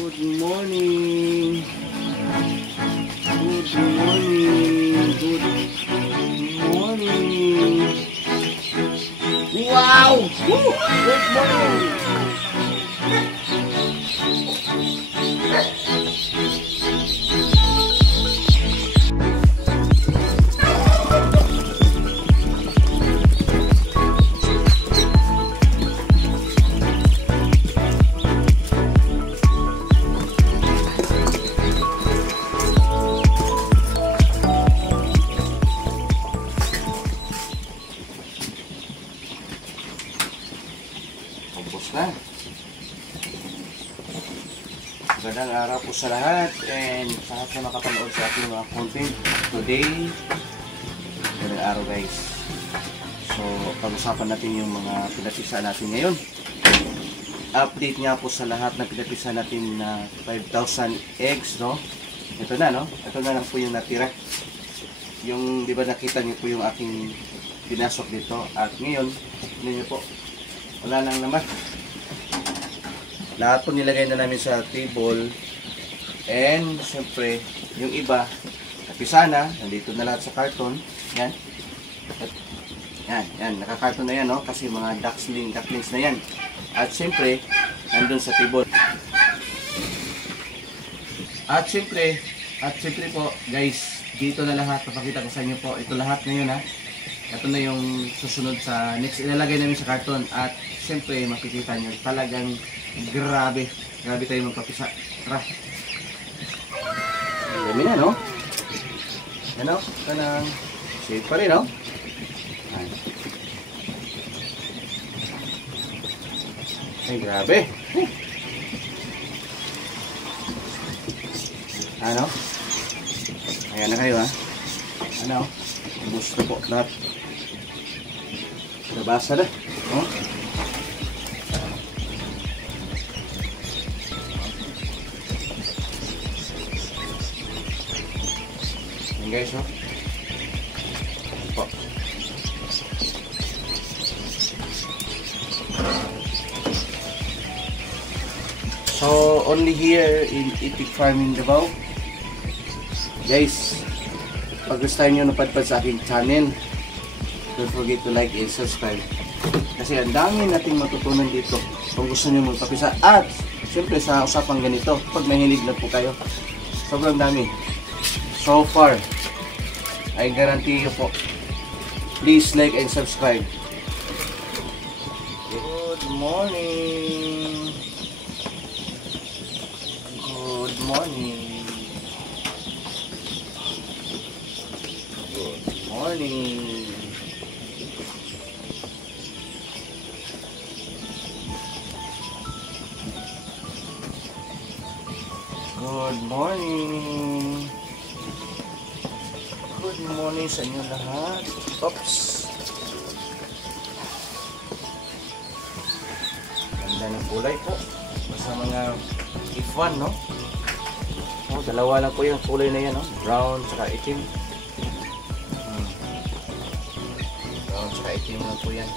Good morning. Good morning. Good morning. Wow! Woo! Good morning. Na. Magandang araw po sa lahat and sa lahat na makapanood sa ating mga content today. Magandang araw guys. So pag-usapan natin yung mga pinapisa natin ngayon. Update nga po sa lahat na pinapisa natin na 5,000 eggs, no? Ito na, no? Ito na lang po yung natira. Yung di ba nakita niyo po yung aking pinasok dito at ngayon niyo po wala lang naman. Lahat po nilagay na namin sa table. And siyempre, yung iba, napisa na. Nandito na lahat sa carton. Yan. Yan. Nakakarton na yan, no? Kasi mga ducklings na yan. At siyempre, nandun sa table. At siyempre po, guys, dito na lahat. Papakita ko sa inyo po. Ito lahat ngayon, ha? Ito na yung susunod sa next. Ilalagay namin sa carton. At siyempre, makikita nyo talagang grabe tayo magpapisa. Tara. Dami na, no? Ano? Kanang safe pa rin, no? Ay, grabe. Ano? Ayan na kayo, ha? Ano? Gusto po lahat. Nabasa na. Oh? Guys, no? Po. So only here in Itik Farming Davao. Guys, pag gusto nyo napadpad sa aking channel, don't forget to like and subscribe. Kasi ang dami nating matutunan dito kung gusto nyo magpapisa. At siyempre sa usapang ganito, pag mahilig na po kayo, sobrang dami. So far, I guarantee you po. Please like and subscribe. Good morning. Good morning. Good morning. Good morning. Good morning sa inyo lahat. Oops. Ganda ng kulay po. Basta mga if1, no? Oh, dalawa lang po yung kulay na yan, no? Brown saka itim. Brown saka itim lang po yan.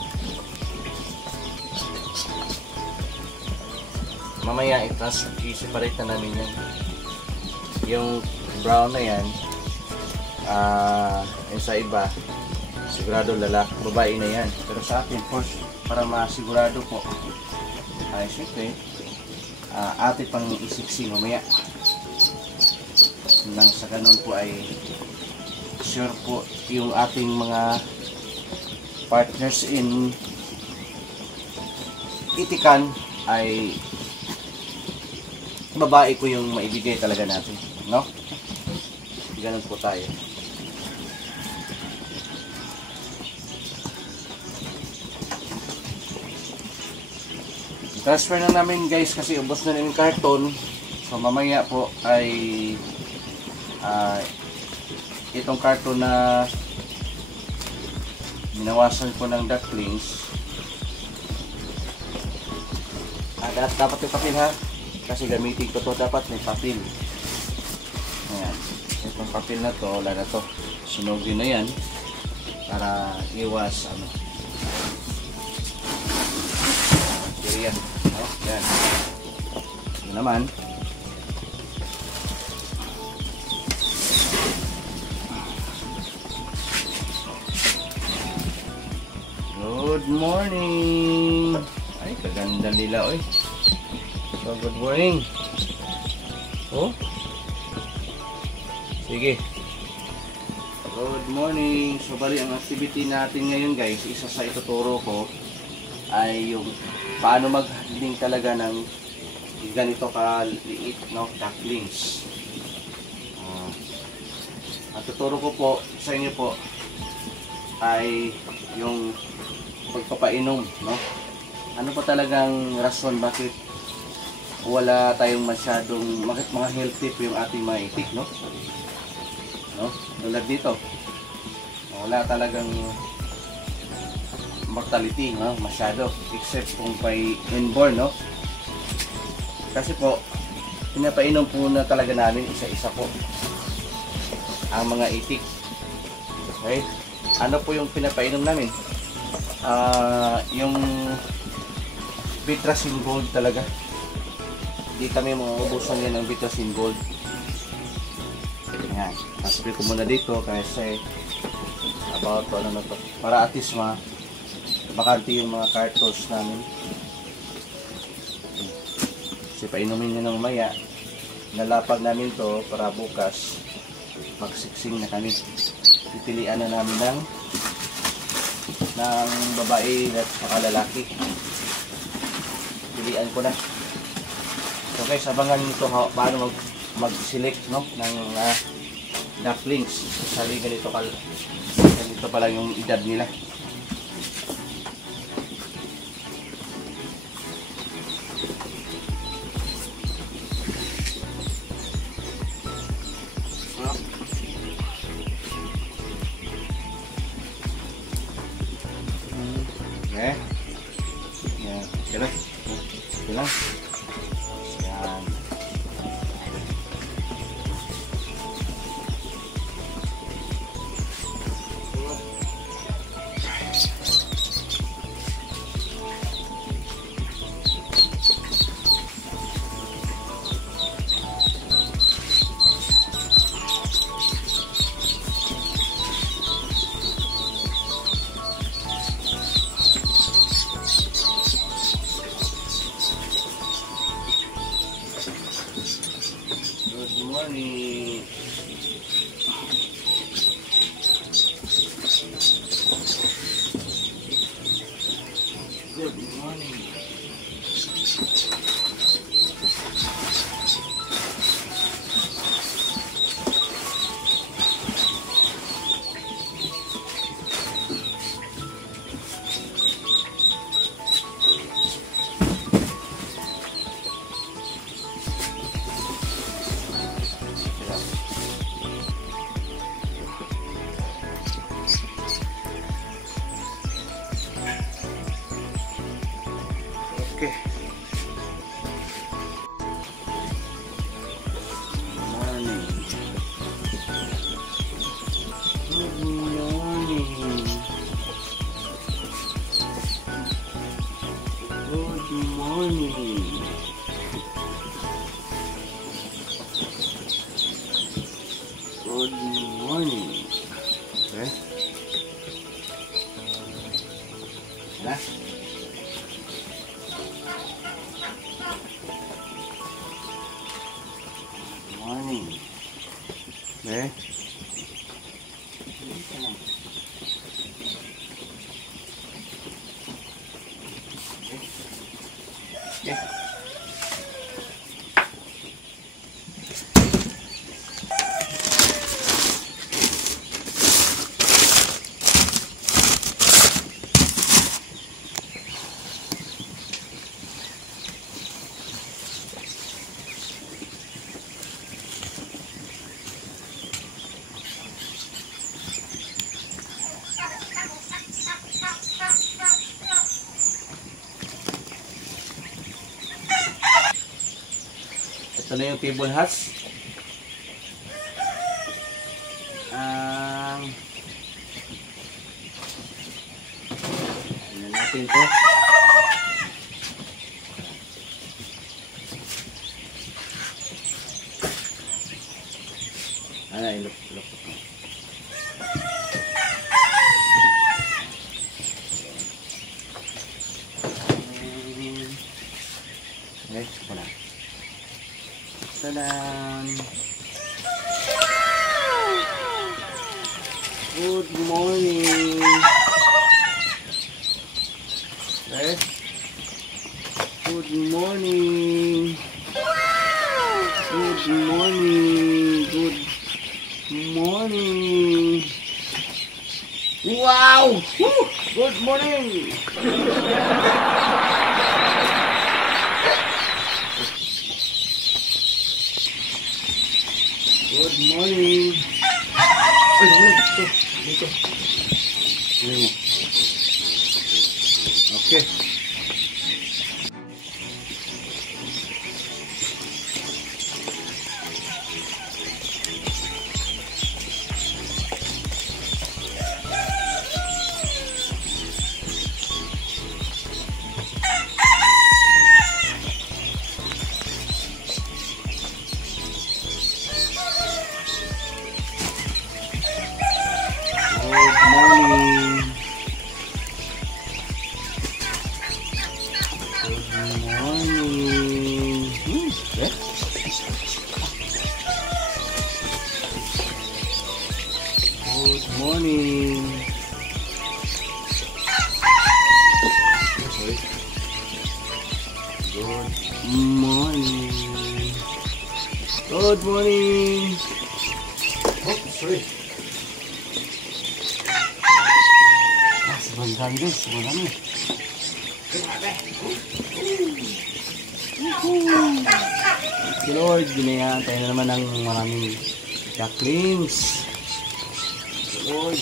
Mamaya i-separate na namin yan. Yung brown na yan, yung sa iba sigurado babae na yan, pero sa atin first para masigurado po ay siyempre ate pang isiksi mamaya nang sa ganun po ay sure po yung ating mga partners in itikan ay babae ko yung maibigay talaga natin, no? Ganun po tayo. Transfer na namin guys kasi ubos na yung karton. So mamaya po ay itong karton na minawasan ko ng ducklings. Dapat may papel, ha? Kasi gamitin ko to, dapat may papel. Ayan. Itong papel na to, wala na to. Sinugin na yan para iwas yan. Oh, yan. Ito naman, Good morning! Ay, kaganda nila, oy. So, good morning. Oh? Sige. Good morning. So, bali, ang activity natin ngayon, guys, isa sa ituturo ko ay yung paano mag-handling talaga ng ganito kaliit, no? Ducklings. At tuturo ko po sa inyo po ay yung pagpapainom, no? Ano pa talagang rason bakit wala tayong masyadong, bakit mga healthy po yung ating mga itik, no? No? Tulad dito, wala talagang mortality, no? Masyado, except kung by inborn, no? Kasi po, pinapainom po na talaga namin isa-isa po ang mga itik. Okay? Ano po yung pinapainom namin? Yung Vitracin Gold talaga. Hindi kami mauubusan yan ng Vitracin Gold. Yan. Pasabi ko muna dito kasi about ano na to. Para at least bakante yung mga cartons namin. Kasi painumin nyo ng maya. Nalapag namin to para bukas magsiksing na kami. Pipilian na namin ng babae at saka lalaki. Pilian ko na. So guys, abangan nito paano mag-select, no, ng ducklings. Sali ganito pa lang yung edad nila. Okay. Yan. Okay lang. Okay lang. Yan. Good morning. Good morning. Okay. Morning. Good morning. Good morning. Good morning. Okay. Wala. Morning. Okay. Okay. Ito na yung table hatch. Tignan natin to. Ilok. Tadan! Good morning! Okay? Good morning! Good morning! Good morning! Wow! Woo! Good morning! Good morning! Ay, dito. Dito. Dito mo. Okay. Good morning. Good morning. Okay. Good morning. Sorry. Good morning. Good morning. Oh, sorry. Sebentar guys, sebentar nih. Lord, ginaya tayo na naman ng maraming ducklings. Lord,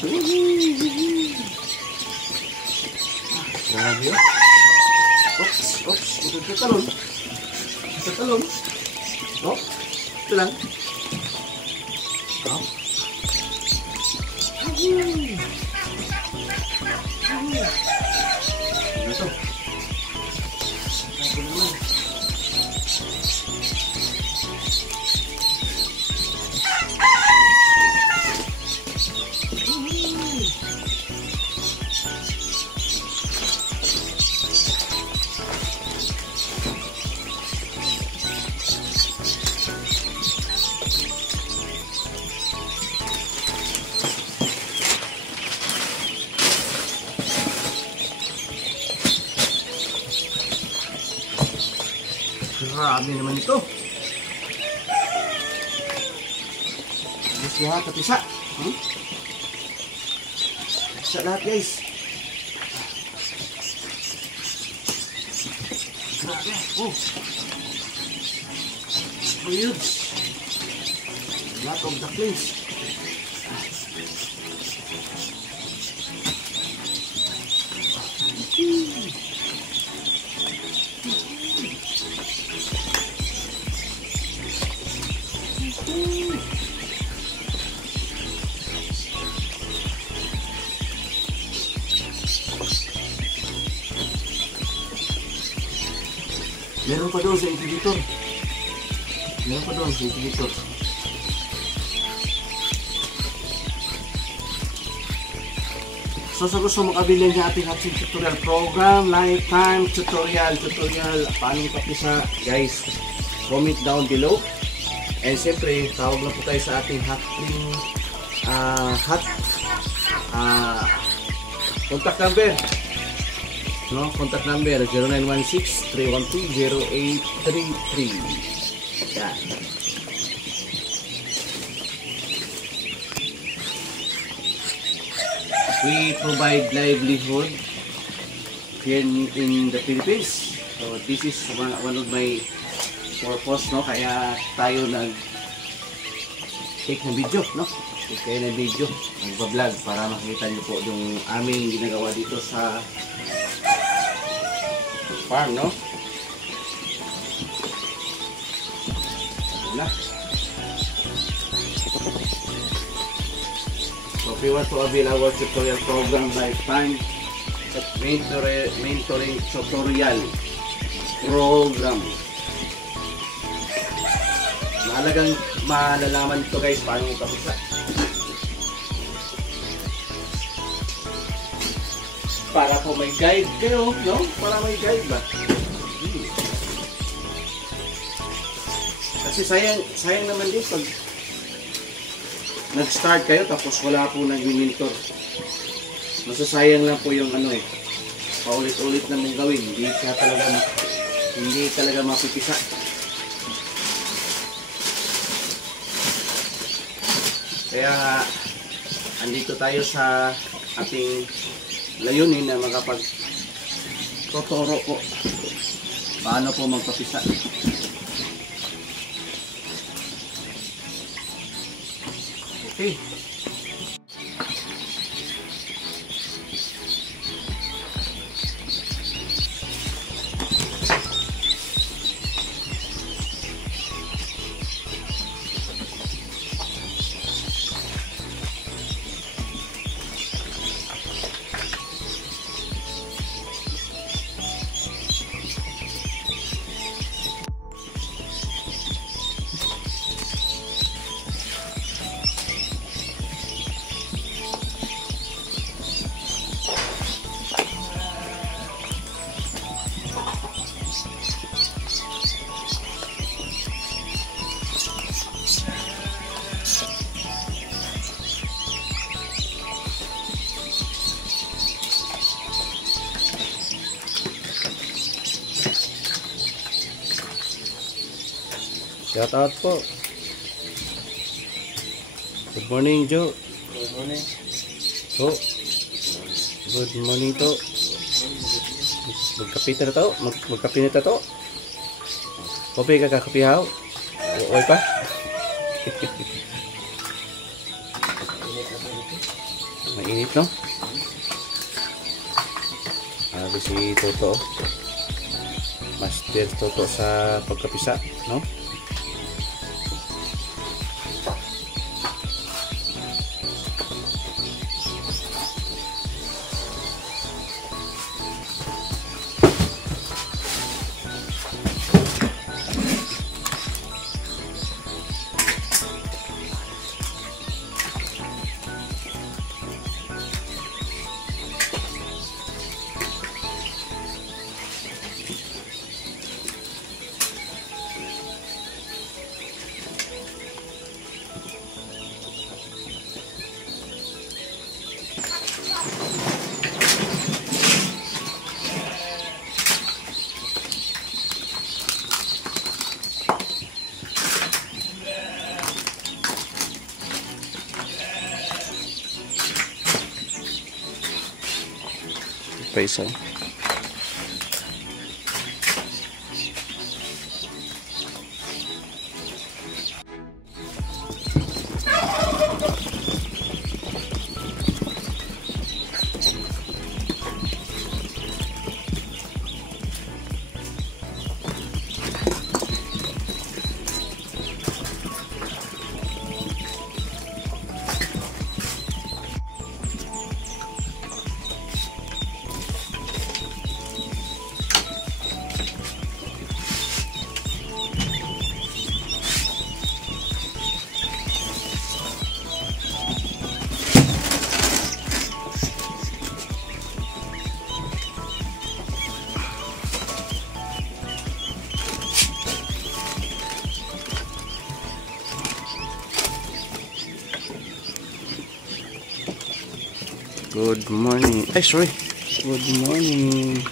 grabe yun. Oops, ito talon. Ito talon. Oh, ito lang. Oh. Ito. Ito naman. Grabe naman ito. Gusto lahat at isa. Isa lahat guys. Grabe. Oh. Huge. A lot of ducklings. Meron pa doon sa incubator. Meron pa doon sa incubator. So sa gusto makabili ng ating hatching tutorial program, lifetime tutorial, paano ipapisa, guys, comment down below. And siyempre, tawag na po tayo sa ating hatching contact number. No, contact number 0916-312-0833. Yan. We provide livelihood here in the Philippines. So this is one of my purpose, no? Kaya tayo take ng video, no? Take kayo ng video, nagpa-vlog para makita niyo po yung aming ginagawa dito sa farm, no? Wala. So if you want to avail our tutorial program, lifetime mentoring tutorial program, mahalagang malalaman ito guys, paano ipapisa. Para po may guide kayo, no? Para may guide ba? Kasi sayang naman din pag nag-start kayo tapos wala po nag-mentor. Masasayang lang po yung ano eh. Paulit-ulit na mong gawin. Hindi talaga mapipisa. Kaya andito tayo sa ating layunin na makapag-tuturo po paano po magpapisa. Okay. Shout out po. Good morning, Joe. Good morning. To. Good morning to. Magkape na to. Magkape na to. Kopi ka kakapihaw. Uy pa. Mainit no? Sabi si Toto. Master Toto sa pagkapisa, no? Pa isa. Good morning. Ay, sorry. Good morning.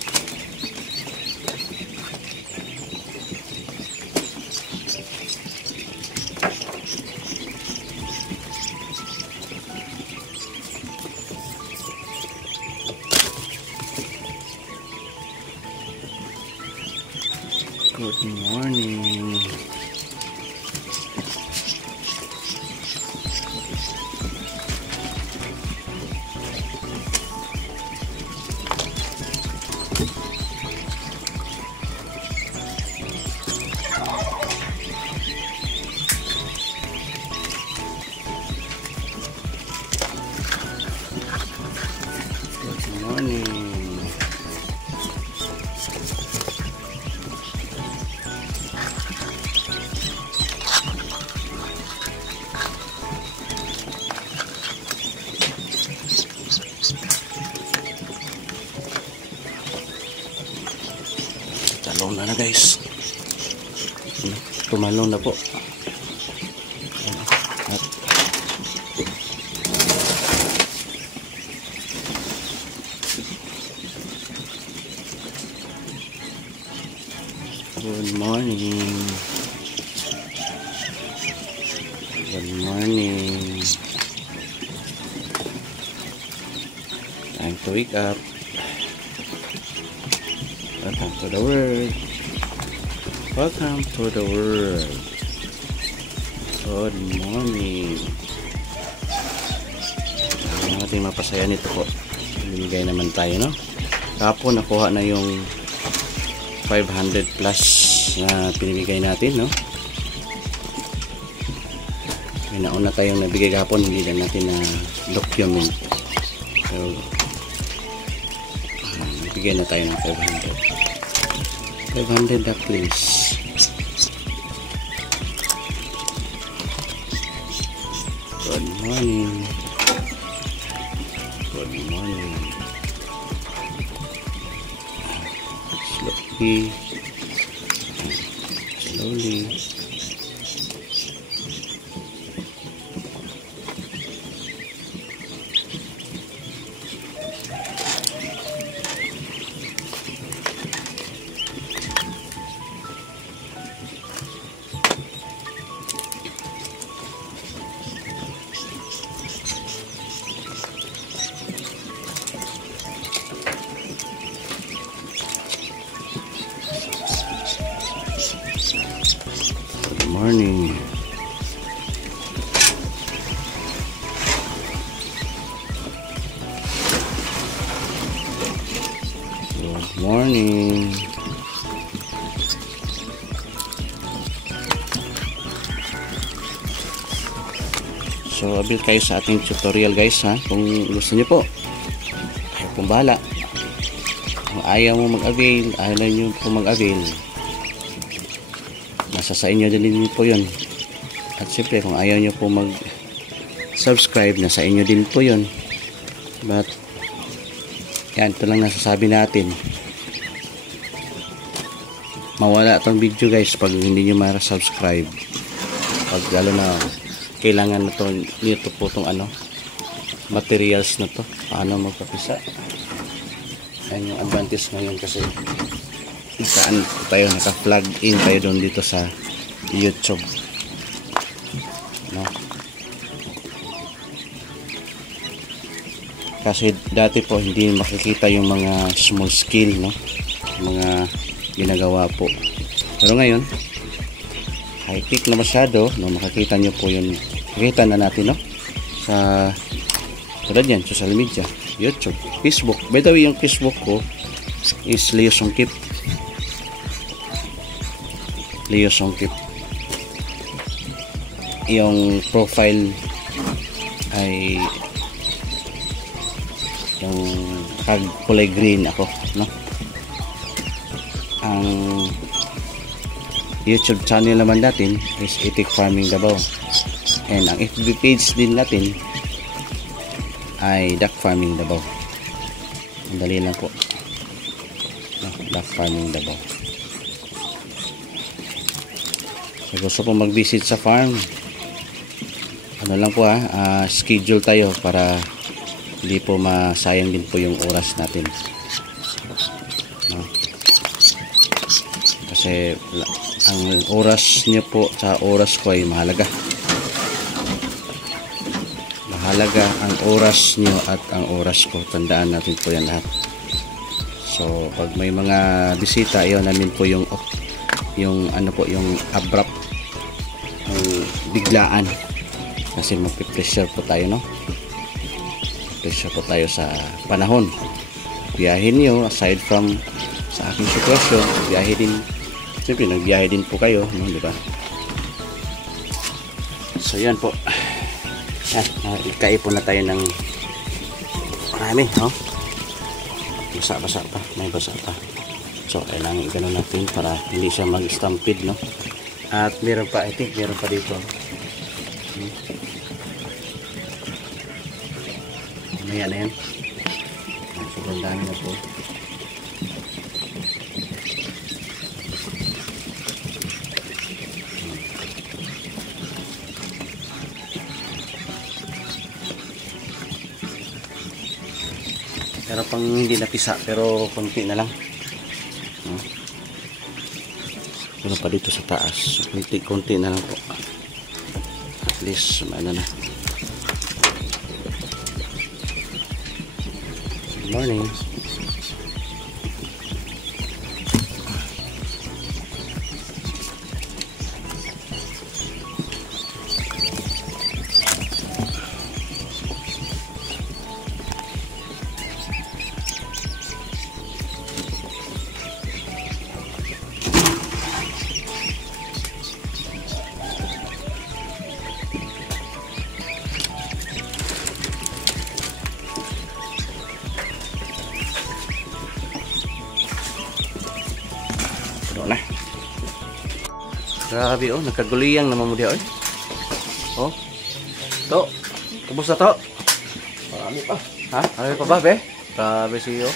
Good morning. Good morning. Talong na guys. tumalo na po. At good morning. Good morning. Time to wake up. Welcome to the world. Welcome to the world. Good morning. Ang ating mapasaya nito po. Binigay naman tayo, no? Kapon nakuha na yung 500 plus na pinibigay natin, no? May nauna tayong nabigay kapon, hindi lang natin na document. So, nabigay na tayo ng 500. 500 na please. Good morning. Good morning. Slowly. Slowly. Morning. Good morning. So, abil kayo sa ating tutorial guys, ha? Kung gusto niyo po, kayo pong bahala. Kung ayaw mo mag-avail, ayaw nyo po mag-avail, nasa sa inyo din po yun. At siyempre kung ayaw nyo po mag subscribe, nasa inyo din po yun. But yan, ito lang nasasabi natin, mawala itong video guys pag hindi nyo subscribe. Pag lalo na kailangan na nito po itong materials na to, paano magpapisa. Yan yung advantage ngayon kasi saan tayo naka-plug in tayo doon dito sa YouTube, no? Kasi dati po hindi makikita yung mga small scale, no, mga ginagawa po, pero ngayon high-tech na masyado, no? Makikita nyo po yun, makikita na natin, no, sa tulad yan, social media, YouTube, Facebook. By the way, yung Facebook ko is Leo Songkip. Leo Songkip. Yung profile ay yung kulay green ako, no? Ang YouTube channel naman natin is Epic Farming Davao, and ang FB page din natin ay Duck Farming Davao. Ang dali lang po, no? Duck Farming Davao. So, gusto po mag-visit sa farm, ano lang po, schedule tayo para hindi po masayang din po yung oras natin, no? Kasi ang oras nyo po sa oras ko ay mahalaga. Mahalaga ang oras nyo at ang oras ko, tandaan natin po yan lahat. So pag may mga bisita, iyon namin po yung po, yung abrupt, yung biglaan, kasi magpe-pressure po tayo, no? Pressure po tayo sa panahon. Biyahin nyo, aside from sa aking sitwasyon, biyahe din, siyempre nagbiyahe din po kayo, no? Diba? So yan po, yan, ikaipon na tayo ng marami, no? Basa-basa pa, may basa pa. So kailangan i-gano natin para hindi siya mag-stampede, no? At meron pa, I think meron pa dito. Mamaya na yan. Sobrang dami na po. Pero pang hindi napisa, pero konti na lang. Meron pa dito sa taas. Konti na lang po. At least, ano na. Good morning. Na. Grabe oh, nagkaguliyang naman mo diya oy. Oh. To. Kumusta to? Marami pa. Ha? Marami pa ba, be? Grabe si oh.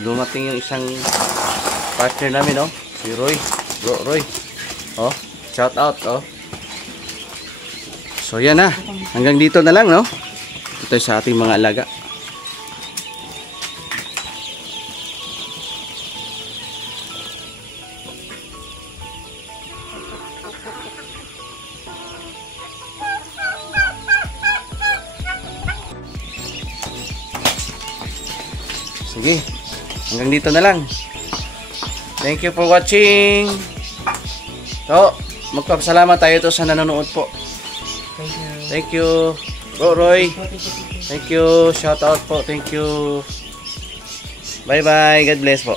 Dumating yung isang partner namin oh, si Roy. Bro Roy. Oh, shout out oh. So yan na. Hanggang dito na lang no. Ito sa ating mga alaga. Sige, hanggang dito na lang. Thank you for watching. So, magpapasalamat tayo to sa nanonood po. Thank you. Bro Roy. Thank you. Shout out po. Thank you. Bye bye. God bless po.